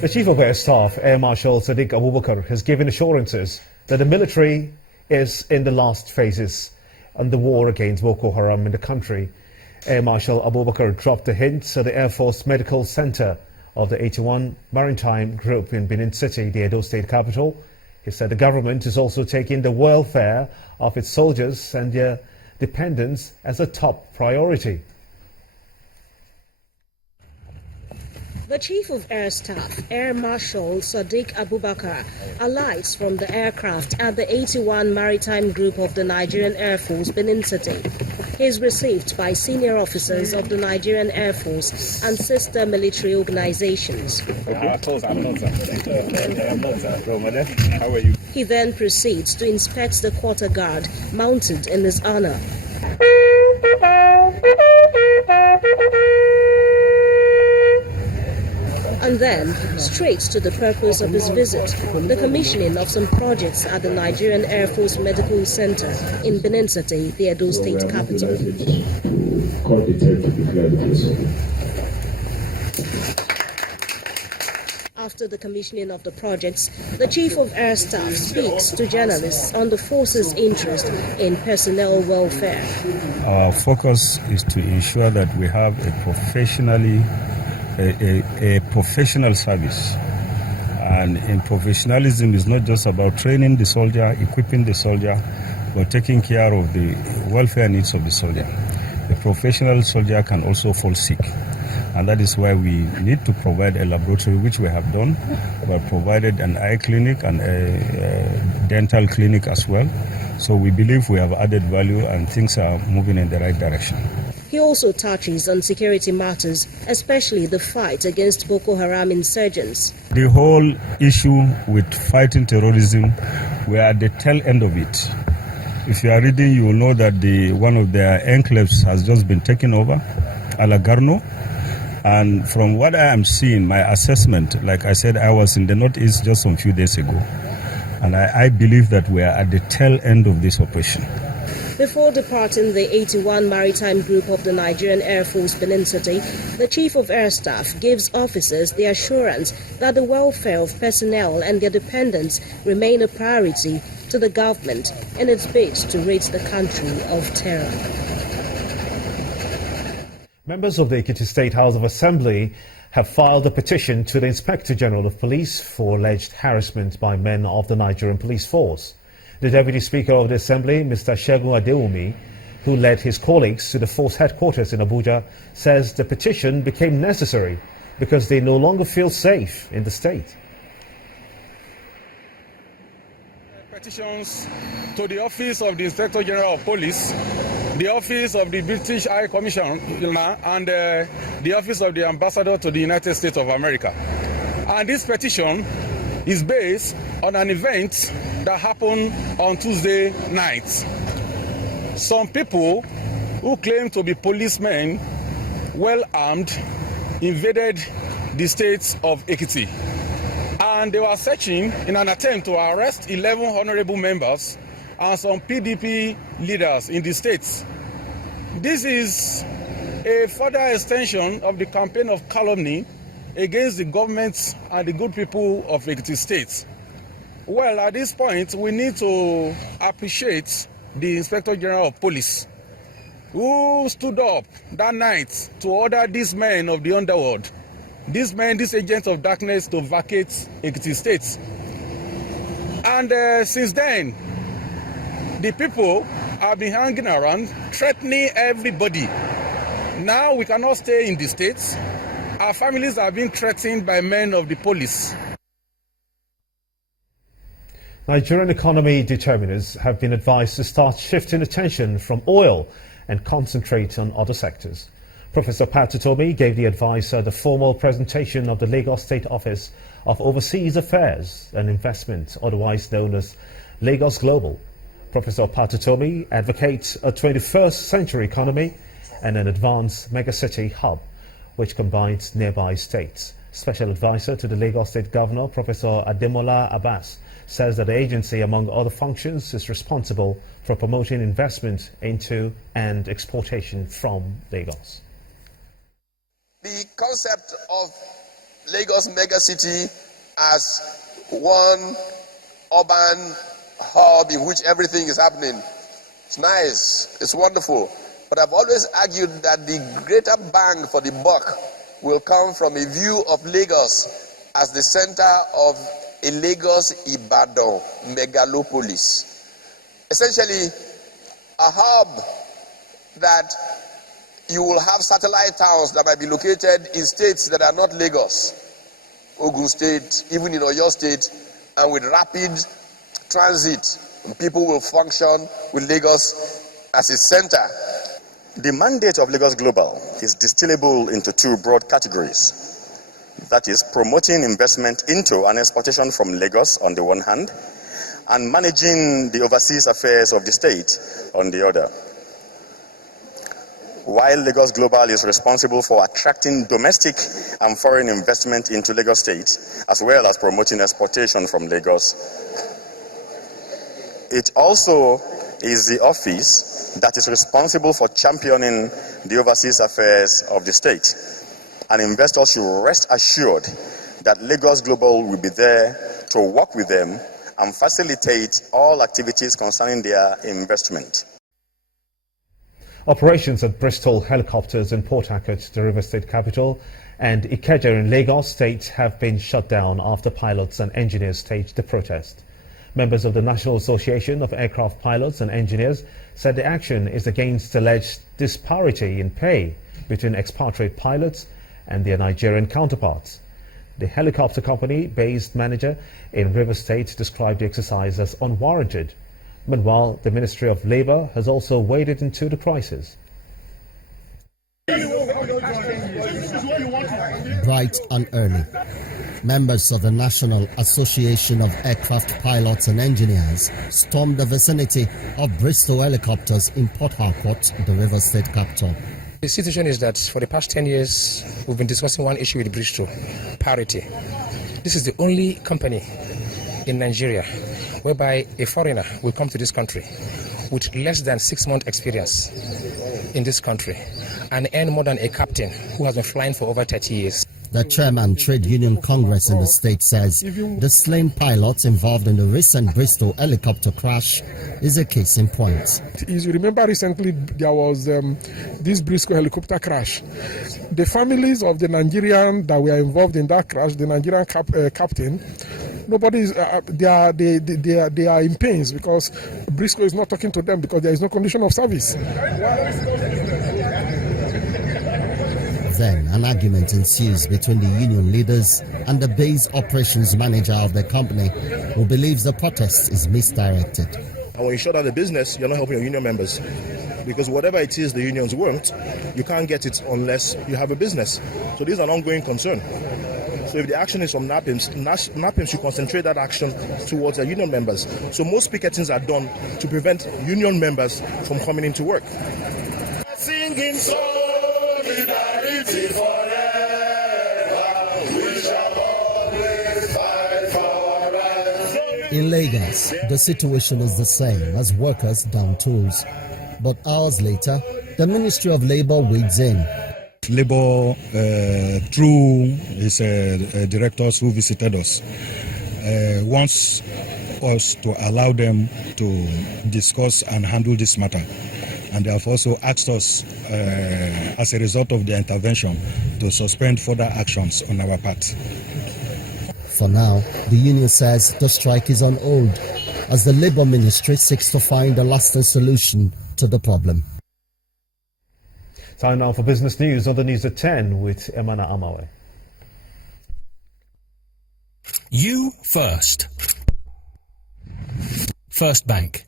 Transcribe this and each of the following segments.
The Chief of Air Staff, Air Marshal Sadiq Abubakar, has given assurances that the military is in the last phases on the war against Boko Haram in the country. Air Marshal Abubakar dropped the hint at the Air Force Medical Center of the 81 Maritime Group in Benin City, the Edo State capital. He said the government is also taking the welfare of its soldiers and their dependents as a top priority. The Chief of Air Staff, Air Marshal Sadiq Abubakar, alights from the aircraft at the 81 Maritime Group of the Nigerian Air Force, Benin City. He is received by senior officers of the Nigerian Air Force and sister military organizations. How are you? He then proceeds to inspect the quarter guard mounted in his honor. And then, straight to the purpose of his visit, the commissioning of some projects at the Nigerian Air Force Medical Center in Benin City, the Edo State capital. After the commissioning of the projects, the Chief of Air Staff speaks to journalists on the force's interest in personnel welfare. Our focus is to ensure that we have a professional service, and in professionalism is not just about training the soldier, equipping the soldier, but taking care of the welfare needs of the soldier. The professional soldier can also fall sick, and that is why we need to provide a laboratory, which we have done. We have provided an eye clinic and a dental clinic as well. So we believe we have added value and things are moving in the right direction. He also touches on security matters, especially the fight against Boko Haram insurgents. The whole issue with fighting terrorism, we are at the tail end of it. If you are reading, you will know that one of their enclaves has just been taken over, Alagarno. And from what I am seeing, my assessment, like I said, I was in the Northeast just some few days ago. And I believe that we are at the tail end of this operation. Before departing the 81 Maritime Group of the Nigerian Air Force Benin City, the Chief of Air Staff gives officers the assurance that the welfare of personnel and their dependents remain a priority to the government in its bid to rid the country of terror. Members of the Ekiti State House of Assembly have filed a petition to the Inspector General of Police for alleged harassment by men of the Nigerian Police Force. The Deputy Speaker of the Assembly, Mr. Segun Adewumi, who led his colleagues to the force headquarters in Abuja, says the petition became necessary because they no longer feel safe in the state. Petitions to the Office of the Inspector General of Police, the Office of the British High Commissioner, and the Office of the Ambassador to the United States of America. And this petition is based on an event that happened on Tuesday night. Some people who claim to be policemen, well armed, invaded the state of Ekiti. And they were searching in an attempt to arrest 11 honorable members and some PDP leaders in the states. This is a further extension of the campaign of calumny against the government and the good people of Ekiti State. Well, at this point, we need to appreciate the Inspector General of Police, who stood up that night to order these men of the underworld, these agents of darkness, to vacate Ekiti State. And since then, the people have been hanging around, threatening everybody. Now we cannot stay in the states. Our families are being threatened by men of the police. Nigerian economy determiners have been advised to start shifting attention from oil and concentrate on other sectors. Professor Pt.3 gave the advice at the formal presentation of the Lagos State Office of Overseas Affairs and Investment, otherwise known as Lagos Global. Professor Pt.3 advocates a 21st century economy and an advanced megacity hub which combines nearby states. Special advisor to the Lagos State Governor, Professor Ademola Abbas, says that the agency, among other functions, is responsible for promoting investment into and exportation from Lagos. The concept of Lagos Megacity as one urban hub in which everything is happening, it's nice, it's wonderful. But I've always argued that the greater bang for the buck will come from a view of Lagos as the center of a Lagos-Ibadan megalopolis. Essentially, a hub that you will have satellite towns that might be located in states that are not Lagos, Ogun State, even in Oyo State, and with rapid transit, people will function with Lagos as its center. The mandate of Lagos Global is distillable into two broad categories. That is, promoting investment into and exportation from Lagos on the one hand, and managing the overseas affairs of the state on the other. While Lagos Global is responsible for attracting domestic and foreign investment into Lagos State, as well as promoting exportation from Lagos, it also is the office that is responsible for championing the overseas affairs of the state. And investors should rest assured that Lagos Global will be there to work with them and facilitate all activities concerning their investment. Operations at Bristol helicopters in Port Harcourt, the River State capital, and Ikeja in Lagos State have been shut down after pilots and engineers staged the protest. Members of the National Association of Aircraft Pilots and Engineers said the action is against alleged disparity in pay between expatriate pilots and their Nigerian counterparts. The helicopter company-based manager in River State described the exercise as unwarranted. Meanwhile, the Ministry of Labour has also waded into the crisis. Bright and early, members of the National Association of Aircraft Pilots and Engineers stormed the vicinity of Bristol helicopters in Port Harcourt, the River State capital. The situation is that for the past 10 years, we've been discussing one issue with Bristol, parity. This is the only company in Nigeria whereby a foreigner will come to this country with less than 6-month experience in this country and earn more than a captain who has been flying for over 30 years. The chairman Trade Union Congress in the state says the slain pilots involved in the recent Bristol helicopter crash is a case in point. As you remember, recently there was this Bristol helicopter crash. The families of the Nigerian that were involved in that crash, the Nigerian captain, nobody's they are in pains because Bristol is not talking to them because there is no condition of service. Then an argument ensues between the union leaders and the base operations manager of the company, who believes the protest is misdirected. And when you shut down the business, you're not helping your union members. Because whatever it is the unions want, you can't get it unless you have a business. So this is an ongoing concern. So if the action is from NAPIM should concentrate that action towards the union members. So most picketings are done to prevent union members from coming into work. Singing solidarity forever, we shall always fight for us. In Lagos, the situation is the same as workers down tools. But hours later, the Ministry of Labour wades in. Labour, through his directors who visited us, wants us to allow them to discuss and handle this matter. And they have also asked us, as a result of their intervention, to suspend further actions on our part. For now, the union says the strike is on hold, as the Labour Ministry seeks to find a lasting solution to the problem. Time now for business news on the news at 10 with Emana Amawe. You first. First Bank.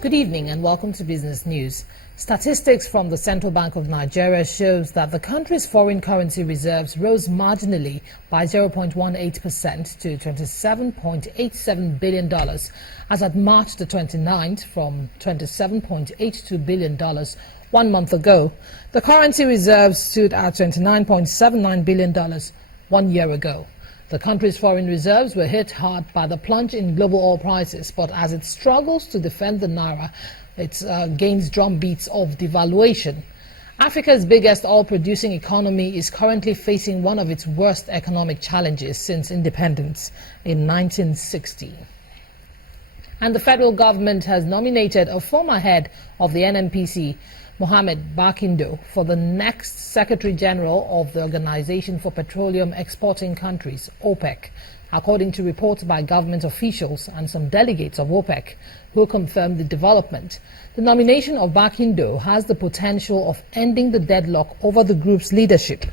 Good evening and welcome to Business News. Statistics from the Central Bank of Nigeria shows that the country's foreign currency reserves rose marginally by 0.18% to $27.87 billion as at March the 29th from $27.82 billion 1 month ago. The currency reserves stood at $29.79 billion 1 year ago. The country's foreign reserves were hit hard by the plunge in global oil prices, but as it struggles to defend the naira, it gains drumbeats of devaluation. Africa's biggest oil-producing economy is currently facing one of its worst economic challenges since independence in 1960. And the federal government has nominated a former head of the NNPC, Mohamed Barkindo, for the next Secretary General of the Organization for Petroleum Exporting Countries, OPEC, according to reports by government officials and some delegates of OPEC who confirmed the development. The nomination of Barkindo has the potential of ending the deadlock over the group's leadership.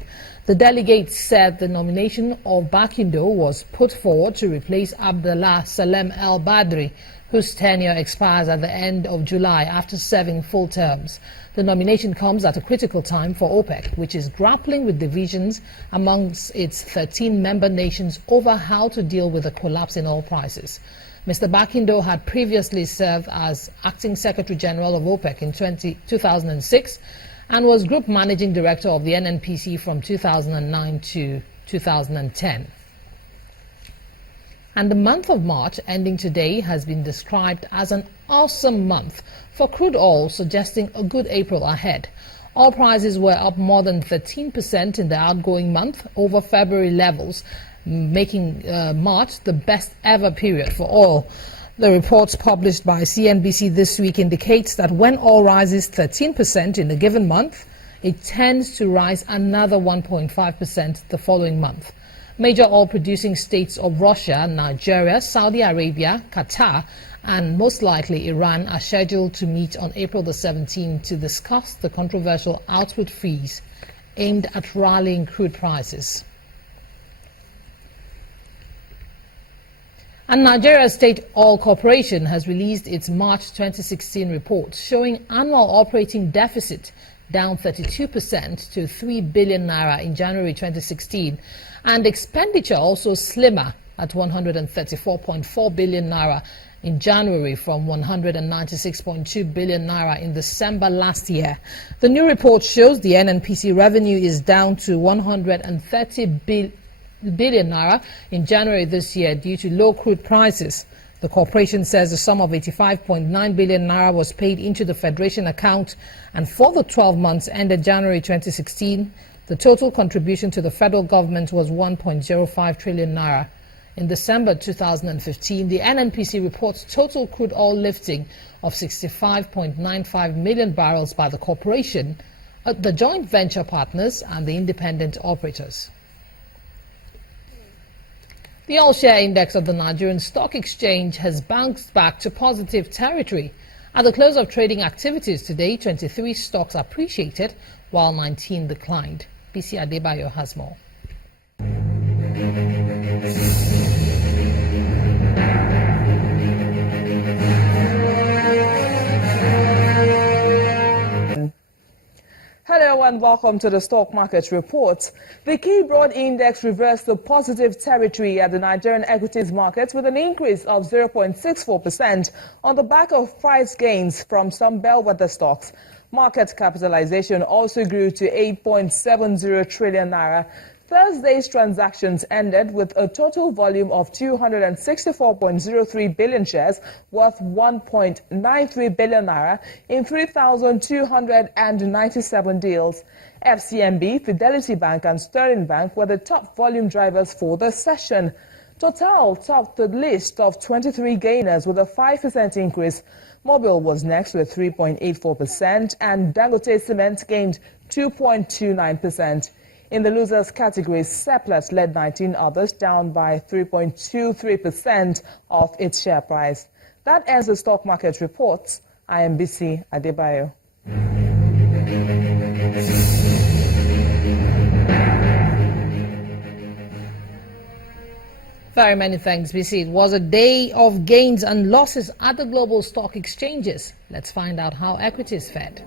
The delegates said the nomination of Barkindo was put forward to replace Abdullah Salem El Badri, whose tenure expires at the end of July after serving full terms. The nomination comes at a critical time for OPEC, which is grappling with divisions amongst its 13 member nations over how to deal with the collapse in oil prices. Mr. Barkindo had previously served as acting Secretary General of OPEC in 2006 and was Group Managing Director of the NNPC from 2009 to 2010. And the month of March, ending today, has been described as an awesome month for crude oil, suggesting a good April ahead. Oil prices were up more than 13% in the outgoing month over February levels, making March the best ever period for oil. The reports published by CNBC this week indicates that when oil rises 13% in a given month, it tends to rise another 1.5% the following month. Major oil-producing states of Russia, Nigeria, Saudi Arabia, Qatar, and most likely Iran are scheduled to meet on April the 17th to discuss the controversial output freeze aimed at rallying crude prices. And Nigeria State Oil Corporation has released its March 2016 report showing annual operating deficit down 32% to 3 billion naira in January 2016, and expenditure also slimmer at 134.4 billion naira in January from 196.2 billion naira in December last year. The new report shows the NNPC revenue is down to 130 billion naira in January this year due to low crude prices. The corporation says a sum of 85.9 billion naira was paid into the Federation account, and for the 12 months ended January 2016, the total contribution to the federal government was 1.05 trillion naira. In December 2015, the NNPC reports total crude oil lifting of 65.95 million barrels by the corporation, the joint venture partners, and the independent operators. The all-share index of the Nigerian Stock Exchange has bounced back to positive territory. At the close of trading activities today, 23 stocks appreciated, while 19 declined. BC Adebayo has more. Hello and welcome to the Stock Market Report. The key broad index reversed the positive territory at the Nigerian equities markets with an increase of 0.64% on the back of price gains from some bellwether stocks. Market capitalization also grew to 8.70 trillion naira. Thursday's transactions ended with a total volume of 264.03 billion shares worth 1.93 billion naira in 3,297 deals. FCMB, Fidelity Bank and Sterling Bank were the top volume drivers for the session. Total topped the list of 23 gainers with a 5% increase. Mobil was next with 3.84% and Dangote Cement gained 2.29%. In the losers category, Surplus led 19 others, down by 3.23% of its share price. That ends the stock market reports. I am BC Adebayo. Very many thanks, BC. It was a day of gains and losses at the global stock exchanges. Let's find out how equities fared.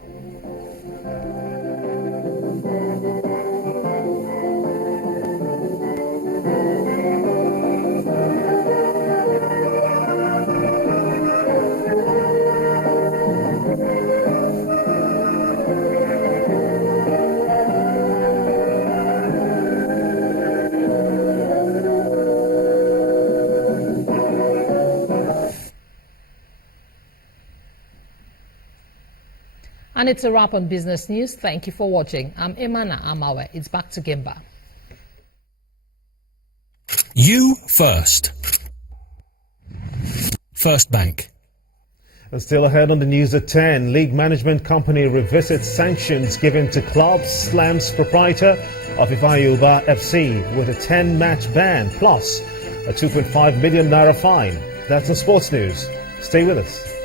And it's a wrap on Business News. Thank you for watching. I'm Imana Amawe. It's back to Gimba. You first. First Bank. And still ahead on the news at 10, league management company revisits sanctions given to club slams proprietor of Ivayoba FC with a 10-match ban plus a 2.5 million naira fine. That's the sports news. Stay with us.